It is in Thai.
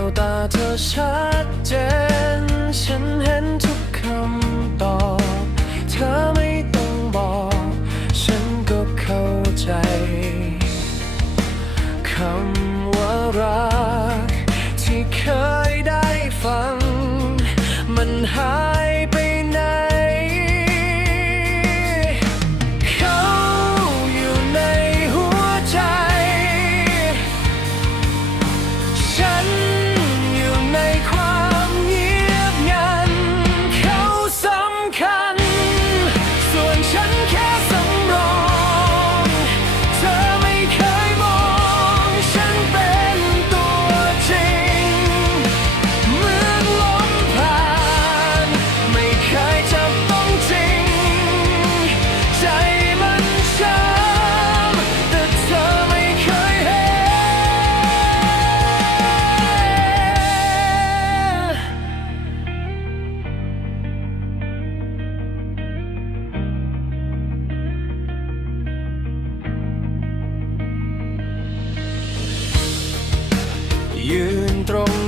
วตาเธอชัดเจน ฉันเห็นทุกคำตอบเธอ Ocean encontró